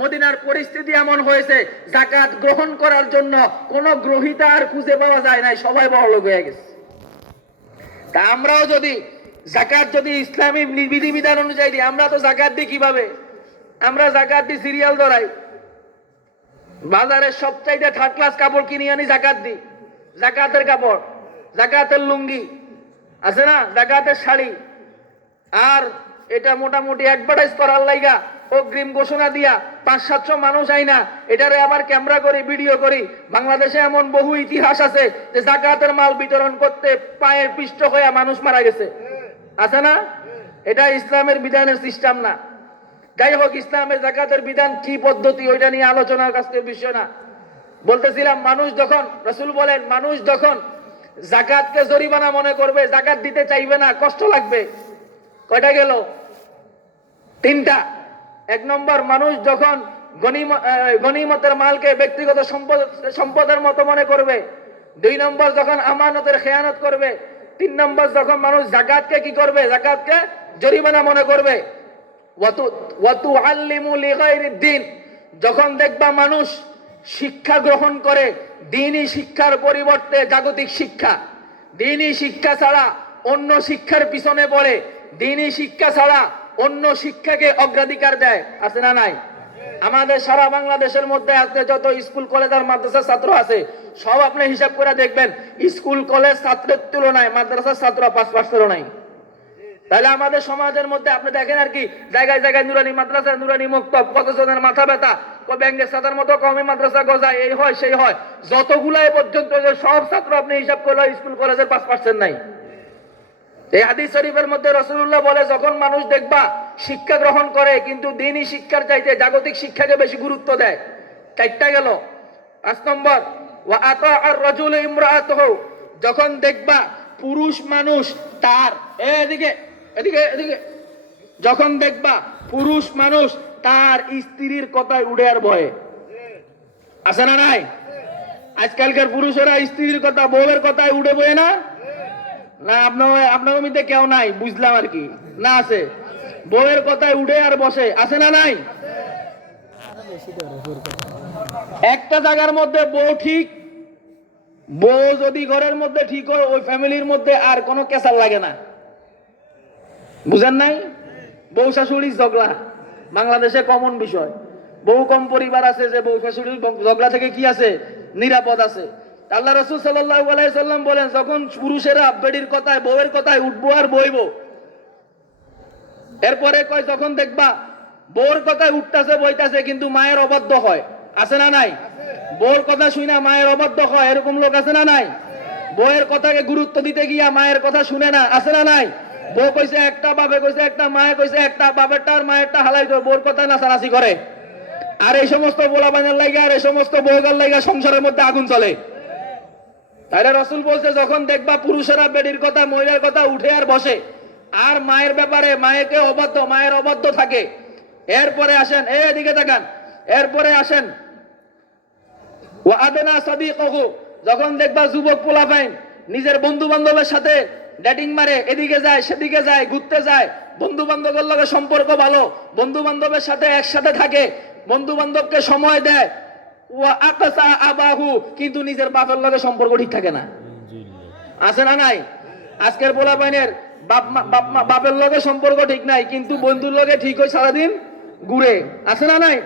মদিনার পরিস্থিতি এমন হয়েছে যাকাত গ্রহণ করার জন্য কোন গ্রহীতা আর খুঁজে পাওয়া যায় নাই, সবাই বড়লোক হয়ে গেছে। তা আমরাও যদি যাকাত যদি ইসলামী বিধিবিধান অনুযায়ী দিই, আমরা তো যাকাত দিই কিভাবে? আমরা যাকাত দিই সিরিয়াল ধরাই, বাজারের সবচাইতে থার্ড ক্লাস কাপড় কিনে আনি যাকাত দিই। যাকাতের কাপড়, যাকাতের লুঙ্গি আছে না, যাকাতের শাড়ি, আর এটা মোটামুটি অ্যাডভার্টাইজ করার লাইগা অগ্রিম ঘোষণা দিয়া 500-700 মানুষ আইনা এটারে আবার ক্যামেরা করি, ভিডিও করি। বাংলাদেশে এমন বহু ইতিহাস আছে যে যাকাতের মাল বিতরণ করতে পায়ের পিষ্ট হয়ে মানুষ মারা গেছে, আছে না? এটা ইসলামের বিধানের সিস্টেম না। যাই হোক, ইসলামের যাকাতের বিধান কি পদ্ধতি ওইটা নিয়ে আলোচনার কাছে বিষয় না। বলতেছিলাম, মানুষ যখন, রাসূল বলেন, মানুষ যখন যাকাতকে জরিমানা মনে করবে, যাকাত দিতে চাইবে না, কষ্ট লাগবে। কয়টা গেল? 3টা। 1 নম্বর, মানুষ যখন গনিমতের মালকে ব্যক্তিগত সম্পদের মতো মনে করবে। 2 নম্বর, যখন আমানতের খেয়ানত করবে। 3 নম্বর, যখন মানুষ যাকাতকে কি করবে? যাকাতকে জরিমানা মনে করবে। যখন দেখবা মানুষ শিক্ষা গ্রহণ করে দ্বীনি শিক্ষার পরিবর্তে জাগতিক শিক্ষা, দ্বীনি শিক্ষা ছাড়া অন্য শিক্ষার পিছনে পড়ে, দ্বীনি শিক্ষা ছাড়া অন্য শিক্ষাকে অগ্রাধিকার দেয়, আছে না নাই? আমাদের সারা বাংলাদেশের মধ্যে আজকে যত স্কুল কলেজ আর মাদ্রাসার ছাত্র আছে, সব আপনি হিসাব করে দেখবেন, স্কুল কলেজ ছাত্রের তুলনায় মাদ্রাসার ছাত্র 5% নাই। তাহলে আমাদের সমাজের মধ্যে আপনি দেখেন আর কি, জায়গায় জায়গায় নুরানি মাদ্রাসা, নুরানি মুক্তব, কতজনের মাথা ব্যথা, ব্যাঙ্গের সাদার মতো কওমি মাদ্রাসা গজায়, এই হয় সেই হয়, যতগুলাই পর্যন্ত সব ছাত্র আপনি হিসাব করলে স্কুল কলেজের 5% নাই। এই হাদিস শরীফের মধ্যে রাসূলুল্লাহ বলে, যখন মানুষ দেখবা শিক্ষা গ্রহণ করে কিন্তু দ্বীনি শিক্ষার চাইতে জাগতিক শিক্ষাকে বেশি গুরুত্ব দেয়। 4টা গেল। 5 নম্বর, ওয়া আতাআর রাজুলু ইমরাআতুহু, যখন দেখবা পুরুষ মানুষ তার, এদিকে এদিকে এদিকে, যখন দেখবা পুরুষ মানুষ তার স্ত্রীর কথায় উড়ে আর ভয়ে, আছে না নাই? আজকালকার পুরুষেরা স্ত্রীর কথা, বউয়ের কথায় উড়ে বয়ে না? না, আপনার মধ্যে কেউ নাই, বুঝলাম আর কি, না আছে? বউয়ের কথায় উঠে আর বসে, আছে না নাই? একটা জায়গার মধ্যে বউ ঠিক, বউ যদি ঘরের মধ্যে ঠিক হয়, ওই ফ্যামিলির মধ্যে আর কোনো কেসার লাগে না। বুঝেন নাই? বউ শাশুড়ির ঝগড়া বাংলাদেশে কমন বিষয়। বহু কম পরিবার আছে যে বউ শাশুড়ির ঝগড়া থেকে কি আছে? নিরাপদ আছে। আল্লাহ রাসূল সাল্লাল্লাহু আলাইহি সাল্লাম বলেন, যখন পুরুষেরা বেডির কথায়, বউয়ের কথায় উঠবো আর বইব, এরপরে কয়, যখন দেখবা বউর কথায় উঠতেছে বইতাছে কিন্তু মায়ের অবাধ্য হয়, আছে না নাই? বউর কথা শুনে মায়ের অবাধ্য হয়, এরকম লোক আছে না নাই? বউয়ের কথাকে গুরুত্ব দিতে গিয়া মায়ের কথা শুনে না, আছে না নাই? বউ কইছে একটা, বাপে কইছে একটা, মায়ে কইছে একটা, বাপেরটা আর মায়েরটা হালাই করে বউর কথা নাচানাচি করে। আর এই সমস্ত বোলাবানের লাগা, আর এই সমস্ত বউগার লাগা সংসারের মধ্যে আগুন চলে। তাইলে রাসূল বলছে, যখন দেখবা পুরুষেরা বেডির কথা, মহিলার কথা উঠে আর বসে, আর মায়ের ব্যাপারে মায়েকে অবাধ্য, মায়ের অবাধ্য থাকে। এরপরে আসেন, এদিকে তাকান, এরপরে আসেন, ওয়া আদনা সাদিকহু, যখন দেখবা যুবক পোলাপাইন নিজের বন্ধু বান্ধবের সাথে ডেটিং মারে, এদিকে যায় সেদিকে যায়, ঘুরতে যায়, বন্ধু বান্ধবের লগে সম্পর্ক ভালো, বন্ধু বান্ধবের সাথে একসাথে থাকে, বন্ধু বান্ধবকে সময় দেয়, ওয়া আকসা আবাহু, কিন্তু নিজের বাপের লগে সম্পর্ক ঠিক থাকে না, আছে না নাই? আজকের পোলাপাইনের বাপের লগে সম্পর্ক ঠিক নাই, কিন্তু বন্ধুর লগে ঠিক হয়, সারাদিন ঘুরে, আছে না নাই?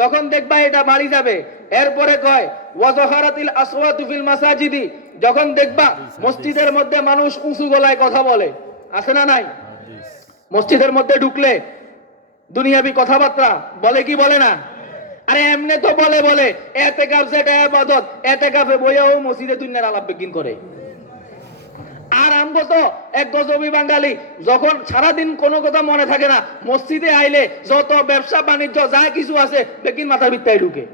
যখন দেখবা এটা বাড়ি যাবে, এরপরে কয় ওয়াজহারাতিল আসওয়াতু ফিল মাসাজিদি, যখন দেখবা মসজিদের মধ্যে মানুষ উঁচু গলায় কথা বলে, আছে না নাই? মসজিদের মধ্যে ঢুকলে দুনিয়াবি কথাবার্তা বলে কি বলে না? আরে এমনি তো বলে, বলে এতেকাফ যেটা ইবাদত, এতেকাফে বইয়াও মসজিদে দুনিয়ার আলাপ বিজ্ঞান করে। আর আমগো তো এক গজবি বাঙালি, যখন সারাদিন কোনো কথা মনে থাকে না, মসজিদে আইলে যত ব্যবসা বাণিজ্য যা কিছু আছে বেকিন মাথার ভিতরে ঢুকে,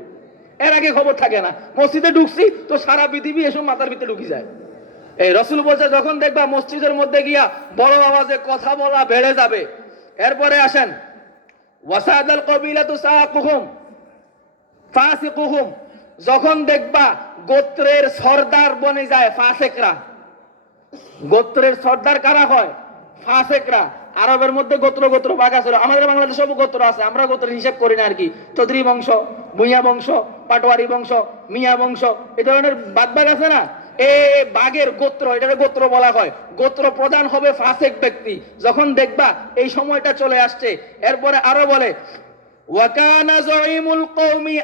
এর আগে খবর থাকে না। মসজিদে ঢুকছি তো সারা পৃথিবী এসব মাথার ভিতরে ঢুকি যায়। এই রাসূল বলছে, যখন দেখবা মসজিদের মধ্যে গিয়া বড় আওয়াজে কথা বলা বেড়ে যাবে। এরপরে আসেন, ওয়াসাদাল কবিলাতু সাকুহুম ফাসিকুহুম, যখন দেখবা গোত্রের সর্দার বনে যায় ফাসিকরা। গোত্রের সর্দার কারা হয়? ফাসিকরা। আরবের মধ্যে গোত্র গোত্র ভাগ আছে, আমাদের বাংলাদেশেও গোত্র আছে, আমরা গোত্র হিসাব করি না আর কি। চৌধুরী বংশ, ভুইয়া বংশ, পাটোয়ারি বংশ, মিয়া বংশ, এই ধরনের বাদ ভাগ আছে না। এই বাঘের গোত্র, এটা গোত্র বলা হয়। গোত্র প্রধান হবে ফাসেক ব্যক্তি। যখন দেখবা এই সময়টা চলে আসছে, এরপরে আরো বলে ওয়াকানা যাইমুল কওমি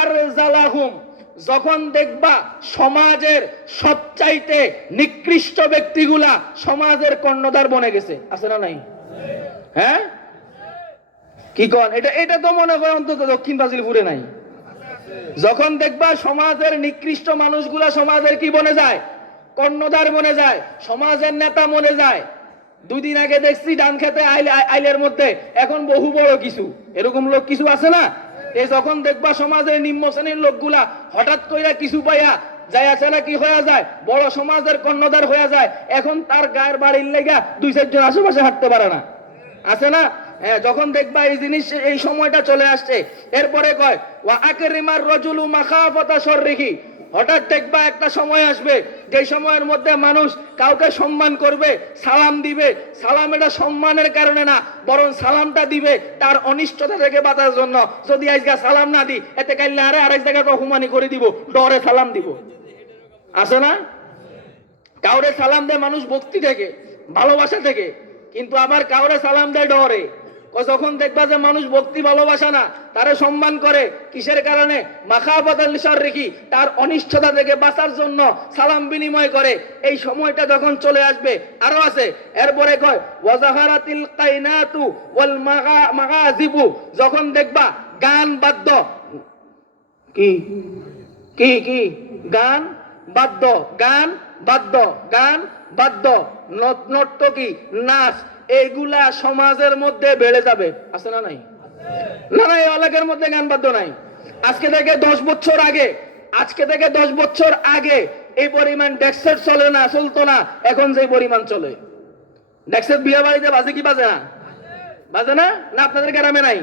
আরজালাহুম, যখন দেখবা সমাজের সবচাইতে নিকৃষ্ট ব্যক্তিগুলা সমাজের কর্ণধার বনে গেছে, আছে না নাই? হ্যাঁ, কি কন? এটা তো মনে করেন অন্তত দক্ষিণ বাজিলপুরে নাই। যখন দেখবা সমাজের নিকৃষ্ট মানুষগুলা সমাজের কি বনে যায়? কর্ণধার বনে যায়, সমাজের নেতা বনে যায়। 2 দিন আগে দেখছি ডান খেতে আইলের মধ্যে এখন বহু বড় কিছু, এরকম লোক কিছু আছে না? এই যখন দেখবা সমাজের নিম্ন শ্রেণীর লোকগুলা হঠাৎ কইরা কিছু পাইয়া যায় আছে না, কি হয়ে যায়? বড় সমাজের কর্ণধার হয়ে যায়। এখন তার গায়ের বাড়ির লেগা 2-4 জন আশেপাশে হাঁটতে পারে না, আছে না? হ্যাঁ, যখন দেখবা এই জিনিস, এই সময়টা চলে আসছে, এরপরে কয় ওয়া আকরিমার রাজুলু মাখাফাতা শাররিহি, হঠাৎ দেখবা একটা সময় আসবে যে সময়ের মধ্যে মানুষ কাউকে সম্মান করবে, সালাম দিবে। সালাম এটা সম্মানের কারণে না, বরং সালামটা দিবে তার অনিষ্টতা থেকে বাঁচার জন্য। যদি আজকে সালাম না দি, এতে কাইলে আরেক জায়গায় অপমানি করে দিব, ডরে সালাম দিব, আছে না? কাউরে সালাম দেয় মানুষ ভক্তি থেকে, ভালোবাসা থেকে, কিন্তু আবার কাউরে সালাম দেয় ডরে। যখন দেখবা যে মানুষ ভক্তি ভালোবাসা না, তারে সম্মান করে কিসের কারণে? মাখাফাতাল লিশাররিহি, তার অনিষ্টতা থেকে বাঁচার জন্য সালাম বিনিময় করে। এই সময়টা যখন চলে আসবে, আরো আছে, এরপরে কয় ওয়াজাহারাতিল কাইনাতু ওয়াল মাগাজিবু, যখন দেখবা গান বাদ্য, কি কি কি গান বাদ্য, গান বাদ্য, গান বাদ্য, নর্তকী, নাচ, এইগুলা সমাজের মধ্যে বেড়ে যাবে, আছে না নাই? না না, এই এলাকার মধ্যে গান বাদ্য নাই। আজকে থেকে 10 বছর আগে, আজকে থেকে 10 বছর আগে এই পরিমাণ ডেক্সেট চলে না, চলতো না। এখন যে পরিমাণ চলে, ডেক্সেট বিয়ে বাড়িতে বাজে কি বাজে না? বাজে না? না আপনাদের গ্রামে নাই?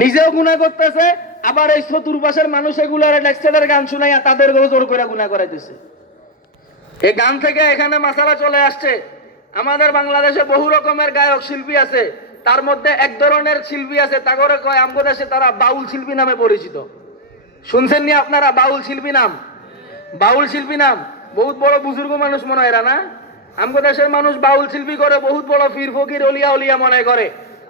নিজেও গুনাহ করতেছে, আবার এই চতুর্পাশের মানুষ এগুলার ডেক্সেটের গান শুনাইয়া তাদের জোর করে গুনাহ করাইতেছে। এই গান থেকে এখানে মাসালা চলে আসছে। আমাদের বাংলাদেশে বহু রকমের গায়ক শিল্পী আছে, তার মধ্যে এক ধরনের শিল্পী আছে, তাগরে কয় আমগো দেশে তারা বাউল শিল্পী নামে পরিচিত। শুনছেন নি আপনারা বাউল শিল্পী নাম? বাউল শিল্পী নাম বহুত বড় বুজুর্গ মানুষ মনে হয় এরা, না? আমগো দেশের মানুষ বাউল শিল্পী করে বহুত বড় পীর ফকির অলিয়া উলিয়া মনে করে।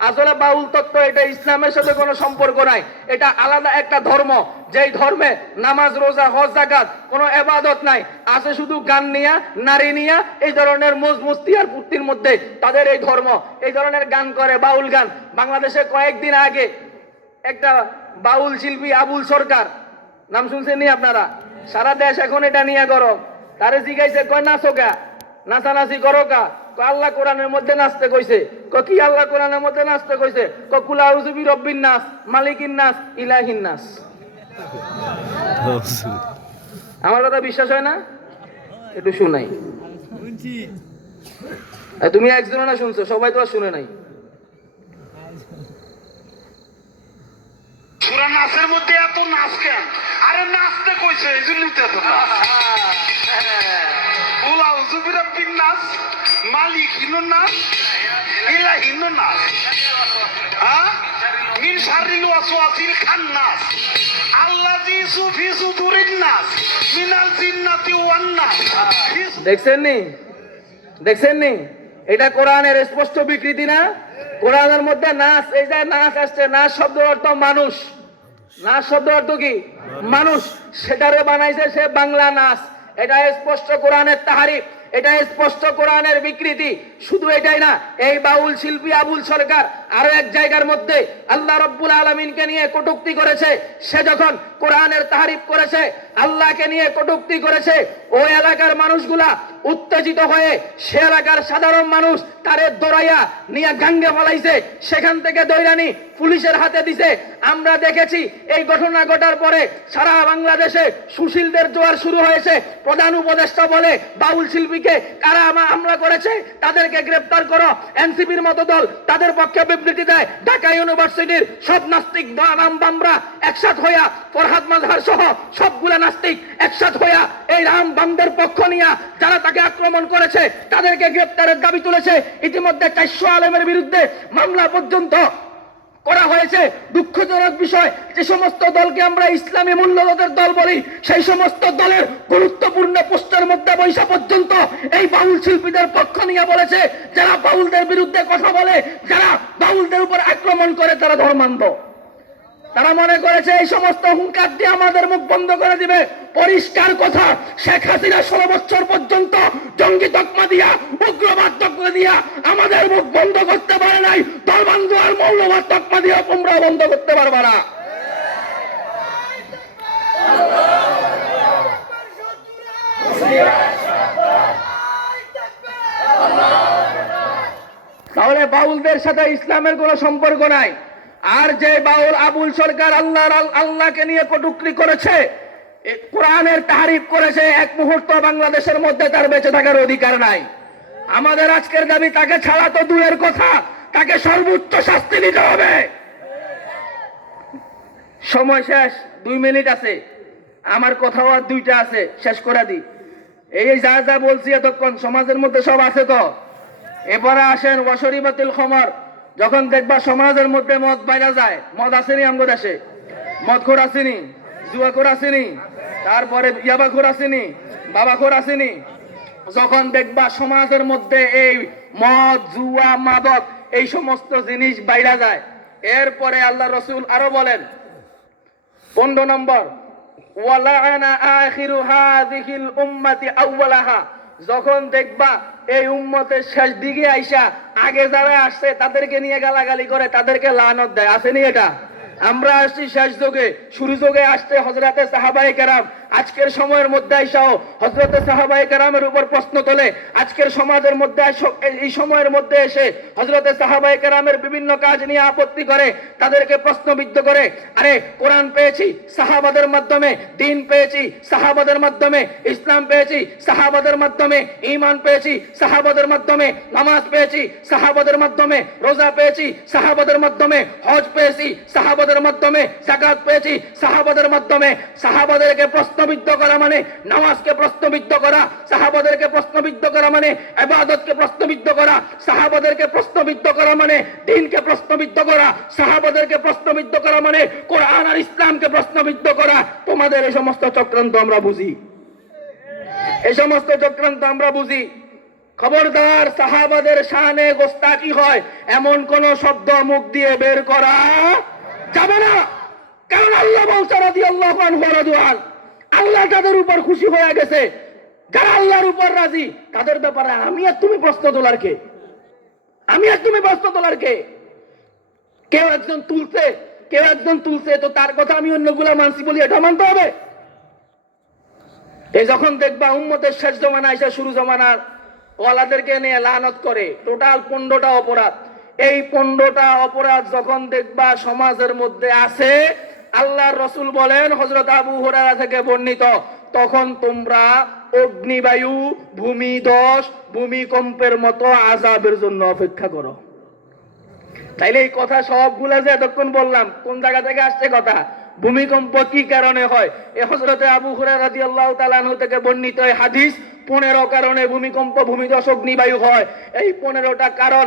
আসলে বাউল তত্ত্ব এটা ইসলামের সাথে কোনো সম্পর্ক নাই, এটা আলাদা একটা ধর্ম, যেই ধর্মে নামাজ, রোজা, হজ, যাকাত কোনো ইবাদত নাই, আছে শুধু গান নিয়া, নারী নিয়া, এই ধরনের মজ মস্তি আর ফুর্তির মধ্যে তাদের এই ধর্ম। এই ধরনের গান করে, বাউল গান। বাংলাদেশে কয়েকদিন আগে একটা বাউল শিল্পী আবুল সরকার, নাম শুনছেন নি আপনারা? সারা দেশ এখন এটা নিয়ে গরম। তারে জিজ্ঞাসা, কয় নাচো কা, নাচানাচি করো কা? আল্লাহ কোরআনের মধ্যে নাচতে কইছে। কি আল্লাহ কোরআনের মধ্যে নাচতে কইছে? কুল আউযু বিরাব্বিন নাস, মালিকিন নাস, ইলাহিন নাস। আমার কথা বিশ্বাস হয় না? একটু শুনাই। তুমি একজনও না শুনছো, সবাই তো আর শুনে নাই। সূরা নাসের মধ্যে এত নাচ কেন? আরে নাচতে কইছে, এইজন্যই তো এত নাচ। কুল আউযু বিরাব্বিন নাস, মালিকিন নাস, ইলাহিন নাস, মিন শাররিল ওয়াসওয়াসিল খান্নাস, আল্লাযী ফি সুদুরিন নাস, মিনাল জিন্নাতি ওয়ান নাস। দেখছেন নি? দেখছেন নি? এটা কোরআনের স্পষ্ট বিকৃতি না? কোরআনের মধ্যে নাচ, এই যে নাচ আসছে, নাচ শব্দের অর্থ মানুষ। নাচ শব্দের অর্থ কি? মানুষ। সেটারে বানাইছে সে বাংলা নাচ। এটা স্পষ্ট কোরআনের তাহারিফ, এটা স্পষ্ট কোরআনের বিকৃতি। শুধু এটাই না, এই বাউল শিল্পী আবুল সরকার আরো এক জায়গার মধ্যে আল্লাহ রাব্বুল আলামিনকে নিয়ে কটূক্তি করেছে। সে যখন কোরআনের তাহারিফ করেছে, আল্লাহকে নিয়ে কটূক্তি করেছে, ওই এলাকার মানুষগুলা উত্তেজিত হয়ে সে এলাকার সাধারণ মানুষ তারে দৌড়াইয়া নিয়ে গাঙ্গে ফলাইছে। সেখান থেকে দৈরানি পুলিশের হাতে দিছে। আমরা দেখেছি এই ঘটনা ঘটার পরে সারা বাংলাদেশে সুশীলদের জোয়ার শুরু হয়েছে। প্রধান উপদেষ্টা বলে বাউল শিল্পীকে কারা হামলা করেছে তাদেরকে গ্রেফতার করো। এনসিপির মতো দল তাদের পক্ষে বিবৃতি দেয়। ঢাকা ইউনিভার্সিটির সব নাস্তিক বামরা একসাথ হইয়া জাহাদ মাজহার সহ সবগুলা নাস্তিক একসাথ হইয়া এই রাম বামদের পক্ষ নিয়া যারা তাকে আক্রমণ করেছে তাদেরকে গ্রেপ্তারের দাবি তুলেছে। ইতিমধ্যে 400 আলেমের বিরুদ্ধে মামলা পর্যন্ত করা হয়েছে। দুঃখজনক বিষয়, যে সমস্ত দলকে আমরা ইসলামী মূল্যবোধের দল বলি সেই সমস্ত দলের গুরুত্বপূর্ণ পোস্টের মধ্যে বৈশা পর্যন্ত এই বাউল শিল্পীদের পক্ষ নিয়ে বলেছে যারা বাউলদের বিরুদ্ধে কথা বলে, যারা বাউলদের উপর আক্রমণ করে তারা ধর্মান্ধ। তারা মনে করেছে এই সমস্ত হুঙ্কার দিয়ে আমাদের মুখ বন্ধ করে দিবে। পরিষ্কার কথা, শেখ হাসিনা 16 বছর পর্যন্ত জঙ্গি তকমা দিয়া, উগ্রবাদ তকমা দিয়া আমাদের মুখ বন্ধ করতে পারে নাই। ধর্মান্ধ আর মৌলবাদ তকমা দিয়া তোমরা বন্ধ করতে পারবা না। তাহলে বাউলদের সাথে ইসলামের কোনো সম্পর্ক নাই। আর যে বাউল আবুল সরকার আল্লাহকে নিয়ে কটূক্তি করেছে, কোরআনের তারিফ করেছে, এক মুহূর্ত বাংলাদেশের মধ্যে তার বেঁচে থাকার অধিকার নাই। আমাদের আজকের দাবি তাকে ছাড়া তো দূরের কথা, তাকে সর্বোচ্চ শাস্তি দিতে হবে। সময় শেষ, 2 মিনিট আছে, আমার কথাও আর 2টা আছে, শেষ করে দিই। এই যা যা বলছি এতক্ষণ সমাজের মধ্যে সব আছে তো। এবারে আসেন ওয়াশরিবাতিল খমর। যখন দেখবা সমাজের মধ্যে মদ বাইরা যায়, মদ আসেনি আমগো দেশে, মদখোর আসেনি, জুয়াখোর আসেনি, তারপরে ইয়াবাখোর আসেনি, বাবাখোর আসেনি। যখন দেখবা সমাজের মধ্যে এই মদ, জুয়া, মাদক এই সমস্ত জিনিস বাইরা যায়, এরপরে আল্লাহ রসুল আরো বলেন 15 নম্বর, ওয়ালাআনা আখিরু হাযিহিল উম্মতি আউওয়ালাহা। যখন দেখবা এই উম্মতের শেষ দিকে আইসা আগে যারা আসছে তাদেরকে নিয়ে গালাগালি করে, তাদেরকে লানত দেয়। আসেনি এটা? আমরা আসছি শেষ যুগে, শুরু যুগে আসছে হযরতে সাহাবায়ে কেরাম। আজকের সময়ের মধ্যে আইসাও হযরতে সাহাবায়ে কেরামের উপর প্রশ্ন তোলে। আজকের সমাজের মধ্যে এই সময়ের মধ্যে এসে হযরতে সাহাবায়ে কেরামের বিভিন্ন কাজ নিয়ে আপত্তি করে, তাদেরকে প্রশ্নবিদ্ধ করে। আরে কোরআন পেয়েছি সাহাবাদের মাধ্যমে, দ্বীন পেয়েছি সাহাবাদের মাধ্যমে, ইসলাম পেয়েছি সাহাবাদের মাধ্যমে, ঈমান পেয়েছি সাহাবাদের মাধ্যমে, নামাজ পেয়েছি সাহাবাদের মাধ্যমে, রোজা পেয়েছি সাহাবাদের মাধ্যমে, হজ পেয়েছি সাহাবাদের মাধ্যমে, যাকাত পেয়েছি সাহাবাদের মাধ্যমে। সাহাবাদেরকে প্রশ্নবিদ্ধ করা মানে নামাজকে প্রশ্নবিদ্ধ করা, সাহাবাদেরকে প্রশ্নবিদ্ধ করা মানে ইবাদতকে প্রশ্নবিদ্ধ করা, সাহাবাদেরকে প্রশ্নবিদ্ধ করা মানে দ্বীনকে প্রশ্নবিদ্ধ করা, সাহাবাদেরকে প্রশ্নবিদ্ধ করা মানে কোরআন আর ইসলামকে প্রশ্নবিদ্ধ করা। তোমাদের এই সমস্ত চক্রান্ত আমরা বুঝি, এই সমস্ত চক্রান্ত আমরা বুঝি। খবরদার, সাহাবাদের শানে গোস্তাকি হয় এমন কোন শব্দ মুখ দিয়ে বের করা যাবে না। কারণ আল্লাহ বলছে রাদিয়াল্লাহু আনহু ওয়া রাদু আন, আল্লাহ তাদের উপর খুশি হয়ে গেছে। যারা আল্লাহর উপর রাজি তাদের ব্যাপারে আমি আর তুমি প্রশ্ন তোলার কে? আমি আর তুমি প্রশ্ন তোলার কে? কেউ একজন তুলছে তো তার কথা আমি অন্যগুলা মানছি বলি এটা মানতে হবে? এই যখন দেখবা উম্মতের শেষ জমানা এসে শুরু জমানার ওয়ালাদেরকে নিয়ে লানত করে, টোটাল 15টা অপরাধ। এই 15টা অপরাধ যখন দেখবা সমাজের মধ্যে আছে, আল্লাহর রাসূল বলেন হযরত আবু হুরায়রা থেকে বর্ণিত, তখন তোমরা অগ্নিবায়ু, ভূমিধস, ভূমিকম্পের মতো আযাবের জন্য অপেক্ষা করো। তাইলে এই কথা সবগুলা যে এতক্ষণ বললাম কোন জায়গা থেকে আসছে কথা? ভূমিকম্প কি কারণে হয়? এই হযরতে আবু হুরায়রা রাদিয়াল্লাহু তাআলা আনহু থেকে বর্ণিত এই হাদিস, 15 কারণে ভূমিকম্প, ভূমিধস, অগ্নিবায়ু হয়। এই 15টা কারণ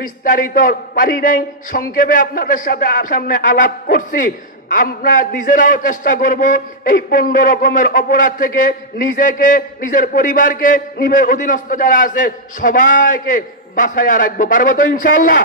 বিস্তারিত পারি নাই, সংক্ষেপে আপনাদের সামনে আলাপ করছি। আমরা নিজেরাও চেষ্টা করব এই 15 রকমের অপরাধ থেকে নিজেকে, নিজের পরিবারকে, নিজের অধীনস্থ যারা আছে সবাইকে বাঁচাইয়া রাখবো। পারবো তো ইনশাআল্লাহ?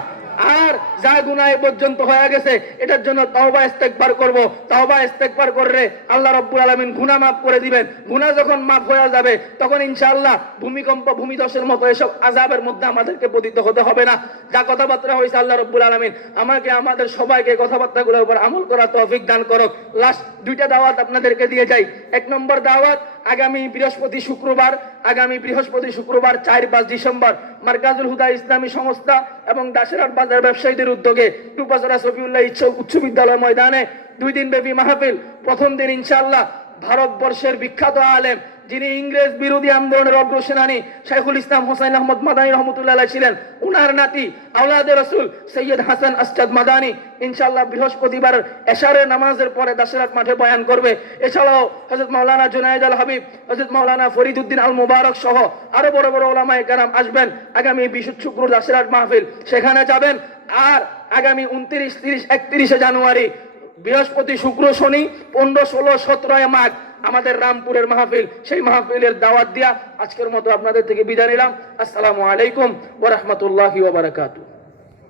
আর যা গুনাহ এ পর্যন্ত হয়ে গেছে এটার জন্য তওবা ইস্তেগফার করব। তওবা ইস্তেগফার করলে আল্লাহ রাব্বুল আলামিন গুনাহ মাফ করে দিবেন। গুনাহ যখন মাফ হয়ে যাবে তখন ইনশাআল্লাহ ভূমিকম্প, ভূমিধসের মতো এসব আযাবের মধ্যে আমাদেরকে পতিত হতে হবে না। যা কথাবার্তা হয়েছে আল্লাহ রাব্বুল আলামিন আমাকে, আমাদের সবাইকে কথাবার্তাগুলোর উপর আমল করার তৌফিক দান করুক। লাস্ট 2টা দাওয়াত আপনাদেরকে দিয়ে যাই। 1 নম্বর দাওয়াত, আগামী বৃহস্পতি শুক্রবার 4-5 ডিসেম্বর মারকাজুল হুদা ইসলামী সংস্থা এবং দাসেরহাট বাজার ব্যবসায়ীদের উদ্যোগে টুপাজরা সফিউল্লাহ উচ্চ বিদ্যালয় ময়দানে 2 দিন ব্যাপী মাহফিল। প্রথম দিন ইনশাআল্লাহ ভারতবর্ষের বিখ্যাত আলেম যিনি ইংরেজ বিরোধী আন্দোলনের অগ্রসেনানী শাইখুল ইসলাম হোসাইন আহমদ মাদানী রহমতুল্লাহ আলাইহি ছিলেন, উনার নাতি আওলাদে রাসূল সৈয়দ হাসান আসজাদ মাদানী ইনশাআল্লাহ বৃহস্পতিবার এশারের নামাজের পরে দাসরাত মাঠে বয়ান করবে। এছাড়াও হযরত মাওলানা জুনায়েদ আল হাবিব, হযরত মাওলানা ফরিদউদ্দিন আল মুবারক সহ আরো বড় বড় উলামায়ে কেরাম আসবেন আগামী 20 শুক্র দাসরাত মাহফিল, সেখানে যাবেন। আর আগামী 29, 30, 31 জানুয়ারি বৃহস্পতি, শুক্র, শনি, 15, 16, 17 মাঘ আমাদের রামপুরের মাহফিল, সেই মাহফিলের দাওয়াত দিয়া আজকের মতো আপনাদের থেকে বিদায় নিলাম। আসসালামু আলাইকুম ওয়া রাহমাতুল্লাহি ওয়া বারাকাতুহু।